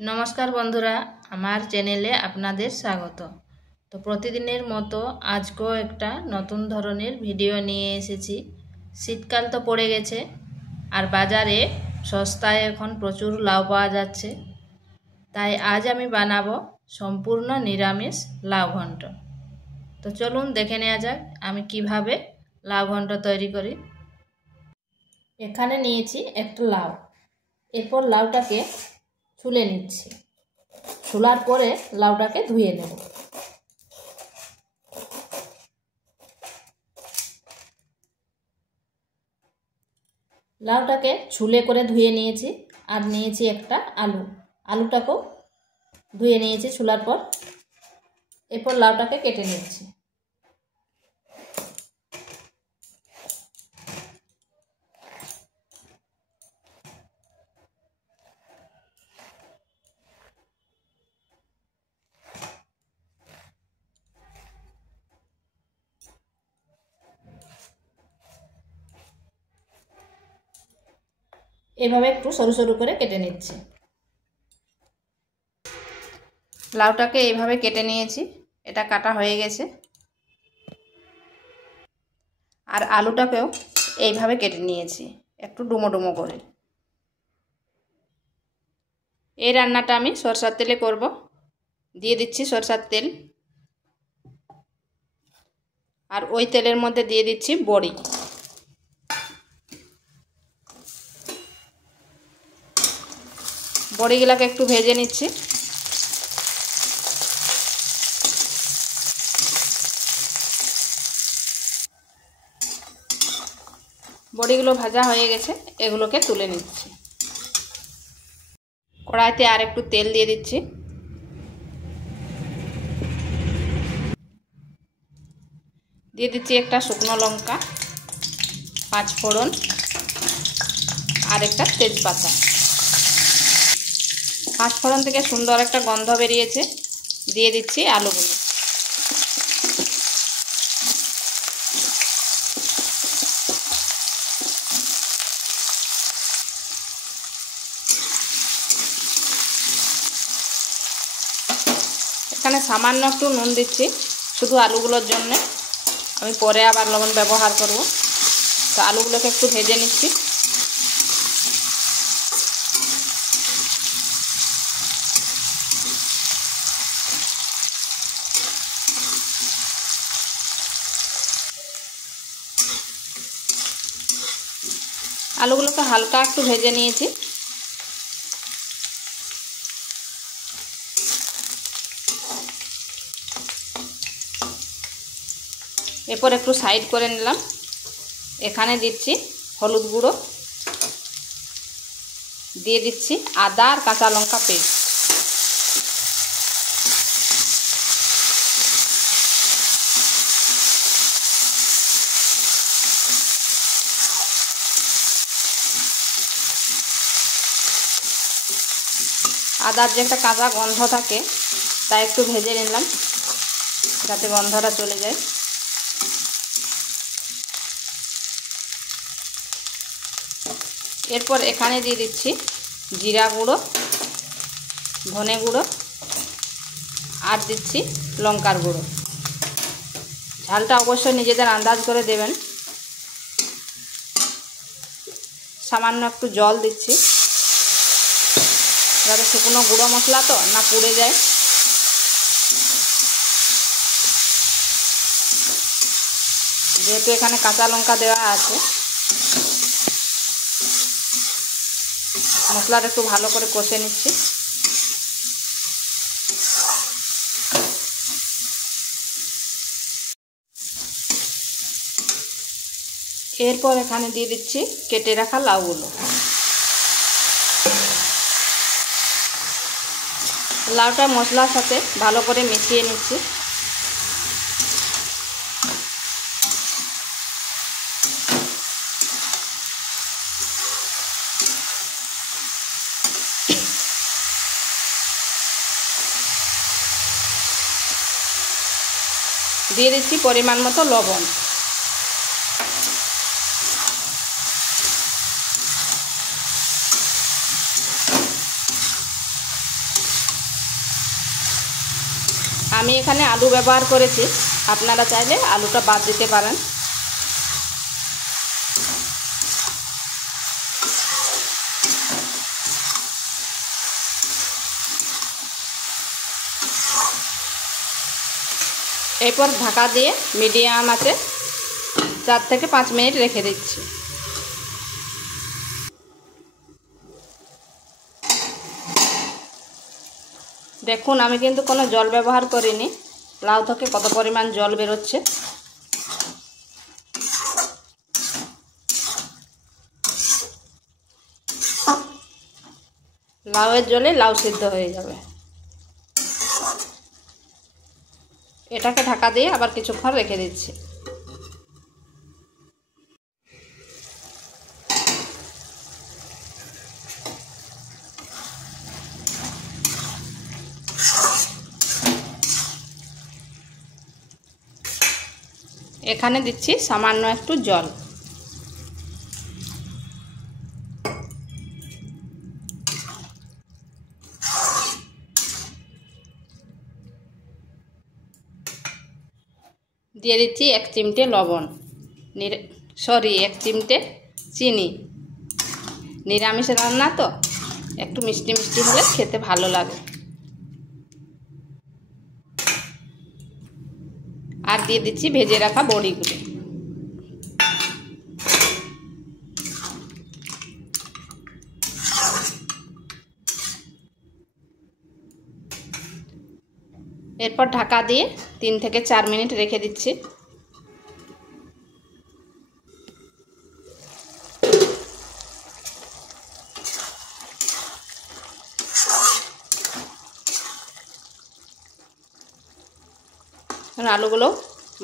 नमस्कार बंधुरा आमार चैनेले आपनादेर स्वागत। तो प्रतिदिनेर मतो आजकेও एकटा नतून धरनेर भिडियो निये एसेछि। शीतकाल तो पड़े गेछे आर बाजारे सस्ताय एखन प्रचुर लाउ पाওয়া যাচ্ছে। ताई आज आमी बानाबो सम्पूर्ण निरामिष लाउ घंट। तो चलुन देखे नेওয়া যাক आमी किभाबे लाउ घंट तैरी करी। एखाने निয়েছি একটা লাউ। এরপর লাউটাকে छुले निচ্ছি। छुलार परे लाउटाके धुए नेब। लाउटाके छुले करे धुए निয়েছি আর নিয়েছি একটা आलू। आलूटाकेও धुए নিয়েছি छुलार पर। এরপর লাউটাকে কেটে নিচ্ছি। এভাবে একটু সরু সরু করে কেটে নিচ্ছি। লাউটাকে এইভাবে কেটে নিয়েছি, এটা কাটা হয়ে গেছে। আর আলুটাকেও এইভাবে কেটে নিয়েছি একটু ডুমো ডুমো করে। এই রান্নাটা আমি সরষের তেলে করব। দিয়ে দিচ্ছি সরষের তেল, আর ওই তেলের মধ্যে দিয়ে দিচ্ছি বড়ি। বড়িগুলোকে একটু ভেজে নিচ্ছি। বড়িগুলো ভাজা হয়ে গেছে, এগুলোকে তুলে নিচ্ছি। কড়াইতে আর একটু তেল দিয়ে দিচ্ছি। দিয়ে দিচ্ছি একটা শুকনো লঙ্কা, 5 ফোড়ন আর একটা তেজপাতা। 5 ফোড়ন থেকে সুন্দর একটা গন্ধ বেরিয়েছে। দিয়ে দিচ্ছি আলুগুলো। এখানে সামান্য একটু নুন দিচ্ছি শুধু আলুগুলোর জন্য। আমি পরে আবার লবণ ব্যবহার করব। তো আলুগুলোকে একটু ভেজে নিচ্ছি। আলুগুলোকে হালকা একটু ভেজে নিয়েছি। এরপর একটু সাইড করে নিলাম। এখানে দিচ্ছি হলুদ গুঁড়ো, দিয়ে দিচ্ছি আদা আর কাঁচা লঙ্কা পেস্ট। আদার যে একটা কাঁচা গন্ধ থাকে তা একটু ভেজে নিলাম যাতে গন্ধটা চলে যায়। এরপর এখানে দিয়ে দিচ্ছি জিরা গুঁড়ো, ধনে গুঁড়ো আর দিচ্ছি লঙ্কার গুঁড়ো। ঝালটা অবশ্যই নিজেদের আন্দাজ করে দেবেন। সামান্য একটু জল দিচ্ছি যাতে শুকনো গুঁড়ো মশলা তো না পুড়ে যায়। যেহেতু এখানে কাঁচা লঙ্কা দেওয়া আছে, মশলাটা একটু ভালো করে কষে নিচ্ছি। এরপর এখানে দিয়ে দিচ্ছি কেটে রাখা লাউগুলো। লাউটা মশলার সাথে ভালো করে মিশিয়ে নিচ্ছি। দিয়ে দিচ্ছি পরিমাণ মতো লবণ। আমি এখানে আলু ব্যবহার করেছি, আপনারা চাইলে আলুটা বাদ দিতে পারেন। এরপর ঢাকা দিয়ে মিডিয়াম আঁচে 4 থেকে 5 মিনিট রেখে দিচ্ছি। দেখুন আমি কিন্তু কোনো জল ব্যবহার করিনি, লাউ থেকে কত পরিমাণ জল বেরোচ্ছে। লাউয়ের জলে লাউ সিদ্ধ হয়ে যাবে। এটাকে ঢাকা দিয়ে আবার কিছুক্ষণ রেখে দিচ্ছি। এখানে দিচ্ছি সামান্য একটু জল। দিয়ে দিচ্ছি 1 চিমটে লবণ, 1 চিমটে চিনি। নিরামিষ রান্না তো একটু মিষ্টি মিষ্টি হলে খেতে ভালো লাগে। আর দিয়ে দিচ্ছি ভেজে রাখা বড়িগুলো। এরপর ঢাকা দিয়ে 3 থেকে 4 মিনিট রেখে দিচ্ছি। আলুগুলো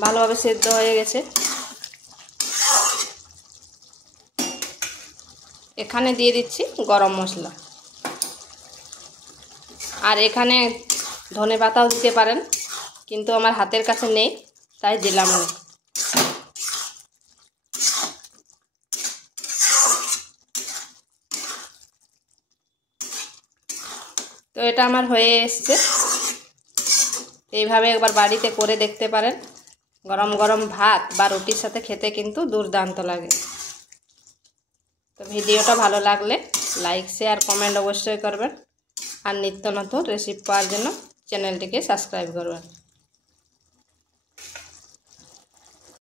ভালোভাবে সেদ্ধ হয়ে গেছে। এখানে দিয়ে দিচ্ছি গরম মশলা, আর এখানে ধনে পাতাও দিতে পারেন, কিন্তু আমার হাতের কাছে নেই তাই দিলাম না। তো এটা আমার হয়ে এসছে। এইভাবে একবার বাড়িতে করে দেখতে পারেন, গরম গরম ভাত বা রুটির সাথে খেতে কিন্তু দুর্দান্ত লাগে। তো ভিডিওটা ভালো লাগলে লাইক শেয়ার কমেন্ট অবশ্যই করবেন, আর নিত্য নতুন রেসিপি পাওয়ার জন্য চ্যানেলটিকে সাবস্ক্রাইব করবেন।